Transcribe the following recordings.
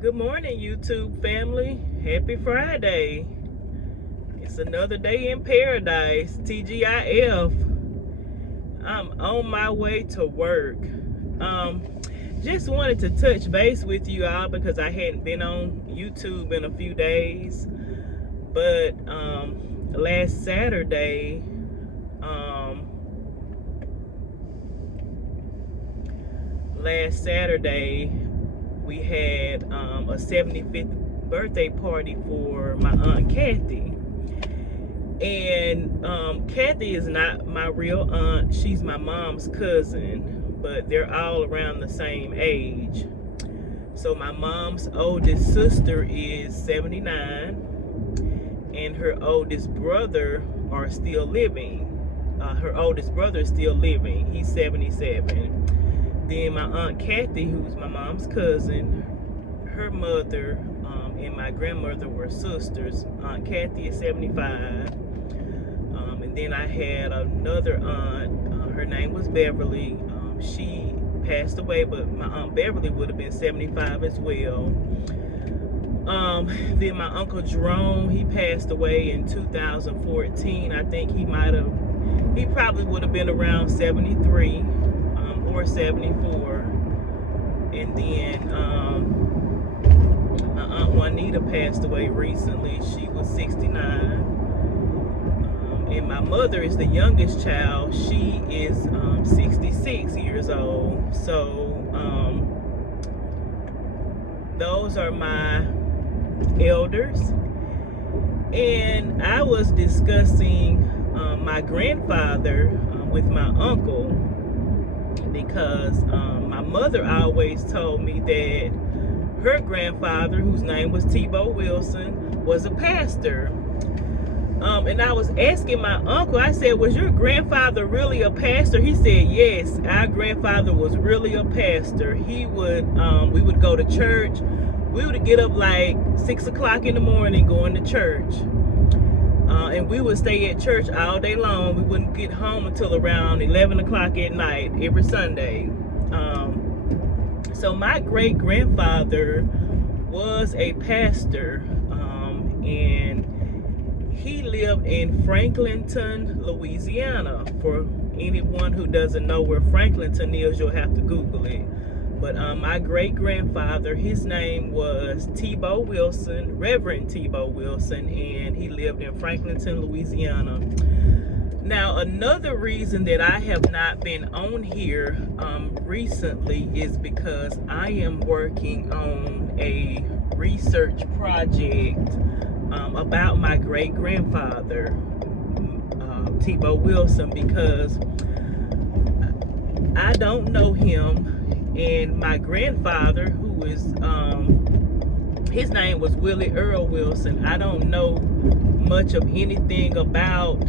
Good morning, YouTube family. Happy Friday. It's another day in paradise. TGIF. I'm on my way to work. Um, just wanted to touch base with you all because I hadn't been on YouTube in a few days. But last Saturday, um, we had a 75th birthday party for my Aunt Kathy. And Kathy is not my real aunt. She's my mom's cousin, but they're all around the same age. So my mom's oldest sister is 79, and her oldest brother are still living. Her oldest brother is still living. He's 77. Then my Aunt Kathy, who's my mom's cousin, her mother and my grandmother were sisters. Aunt Kathy is 75. And then I had another aunt. Her name was Beverly. She passed away, but my Aunt Beverly would have been 75 as well. Then my Uncle Jerome, he passed away in 2014. I think he probably would have been around 73 or 74. And then my Aunt Juanita passed away recently. She was 69. And my mother is the youngest child. She is 66 years old. So those are my elders. And I was discussing my grandfather with my uncle, because my mother always told me that her grandfather, whose name was Tebow Wilson, was a pastor. And I was asking my uncle, I said, was your grandfather really a pastor? He said, yes, our grandfather was really a pastor. He would, we would go to church. We would get up like 6 o'clock in the morning going to church. And we would stay at church all day long. We wouldn't get home until around 11 o'clock at night every Sunday. So my great-grandfather was a pastor, and he lived in Franklinton, Louisiana. For anyone who doesn't know where Franklinton is, you'll have to Google it. But my great-grandfather, his name was Tebow Wilson, Reverend Tebow Wilson, and he lived in Franklinton, Louisiana. Now, another reason that I have not been on here recently is because I am working on a research project about my great-grandfather, Tebow Wilson, because I don't know him. And my grandfather, who is, his name was Willie Earl Wilson. I don't know much of anything about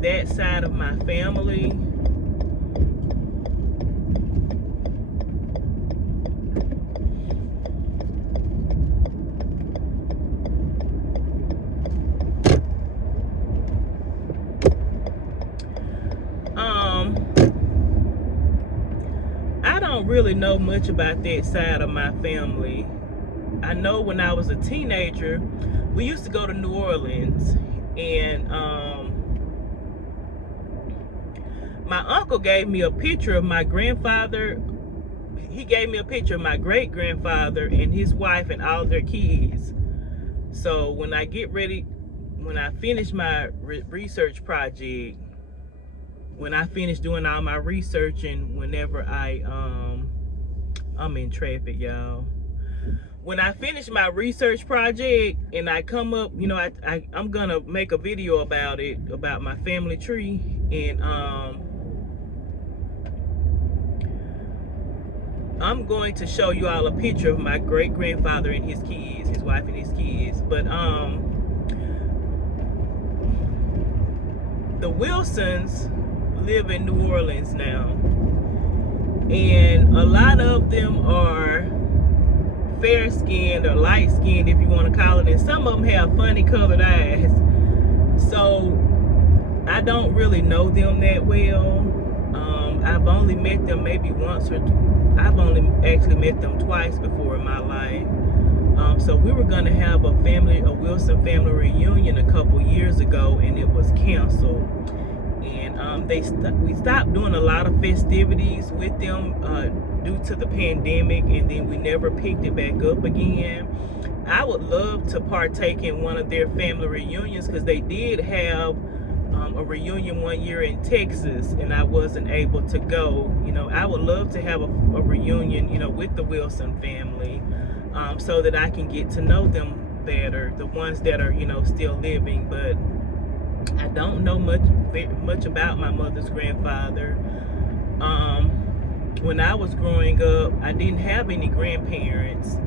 that side of my family. I don't really know much about that side of my family. I know when I was a teenager, we used to go to New Orleans, and my uncle gave me a picture of my grandfather. He gave me a picture of my great-grandfather and his wife and all their kids. So when I finish my research project, when I finish doing all my research, and whenever I'm in traffic, y'all. When I finish my research project and I come up, you know, I'm gonna make a video about it, about my family tree, and I'm going to show you all a picture of my great-grandfather and his kids, his wife and his kids. But the Wilsons live in New Orleans now, and a lot of them are fair-skinned or light-skinned, if you want to call it, and some of them have funny colored eyes. So I don't really know them that well. I've only met them maybe once or I've only actually met them twice before in my life. So we were gonna have a Wilson family reunion a couple years ago, and it was canceled. And we stopped doing a lot of festivities with them due to the pandemic, and then we never picked it back up again. I would love to partake in one of their family reunions, because they did have a reunion one year in Texas, and I wasn't able to go. I would love to have a reunion, with the Wilson family, so that I can get to know them better, the ones that are, still living. But I don't know much about my mother's grandfather. When I was growing up, I didn't have any grandparents.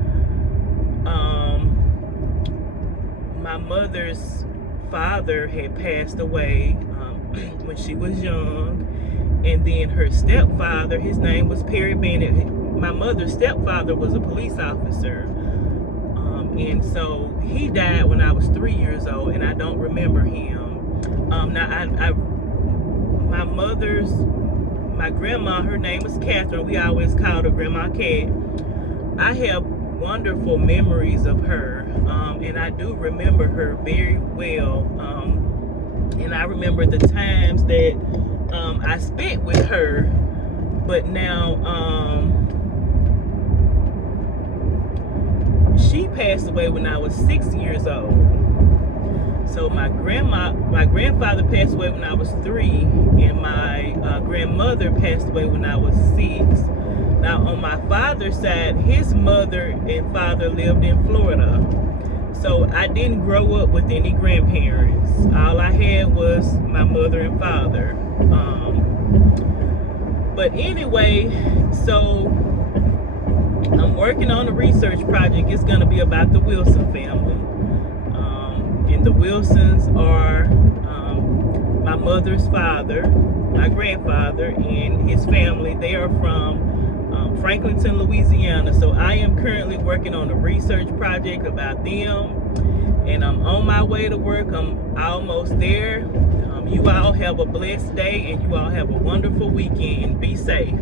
My mother's father had passed away when she was young, and then her stepfather, his name was Perry Bennett. My mother's stepfather was a police officer, and so he died when I was 3 years old, and I don't remember him. My grandma, her name was Catherine. We always called her Grandma Cat. I have wonderful memories of her, and I do remember her very well. And I remember the times that I spent with her. But now she passed away when I was 6 years old. So my grandfather passed away when I was 3, and my grandmother passed away when I was 6. Now on my father's side, his mother and father lived in Florida. So I didn't grow up with any grandparents. All I had was my mother and father. But anyway, so I'm working on a research project. It's going to be about the Wilson family. And the Wilsons are my mother's father, my grandfather, and his family. They are from Franklinton, Louisiana. So I am currently working on a research project about them, and I'm on my way to work. I'm almost there. You all have a blessed day, and you all have a wonderful weekend. Be safe.